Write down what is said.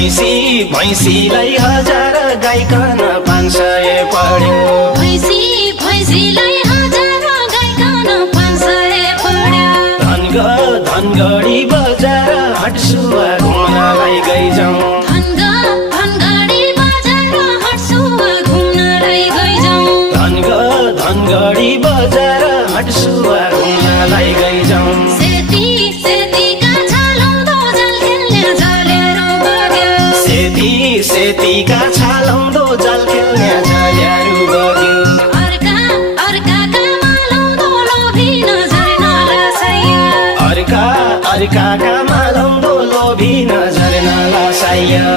भैँसीलाई हजार गाइकन 500 पर्यो भैँसीलाई हजार गाइकन 500 पर्यो धनगढी बजार हटसुवा घुम्नलाई गइजाउँ धनगढी बजार हटसुवा घुम्नलाई गइजाउँ धनगढी बजार हटसुवा घुम्नलाई गइजाउँ सेतीका छालाउँदो जाल खेल्ने झल्यारो बग्यो सेतीका छालाउँदो जाल खेल्ने झल्यारो बग्यो अर्काका मालाउँदो लोभी नजर नलासाइयो अर्काका मालाउँदो लोभी नजर नलासाइयो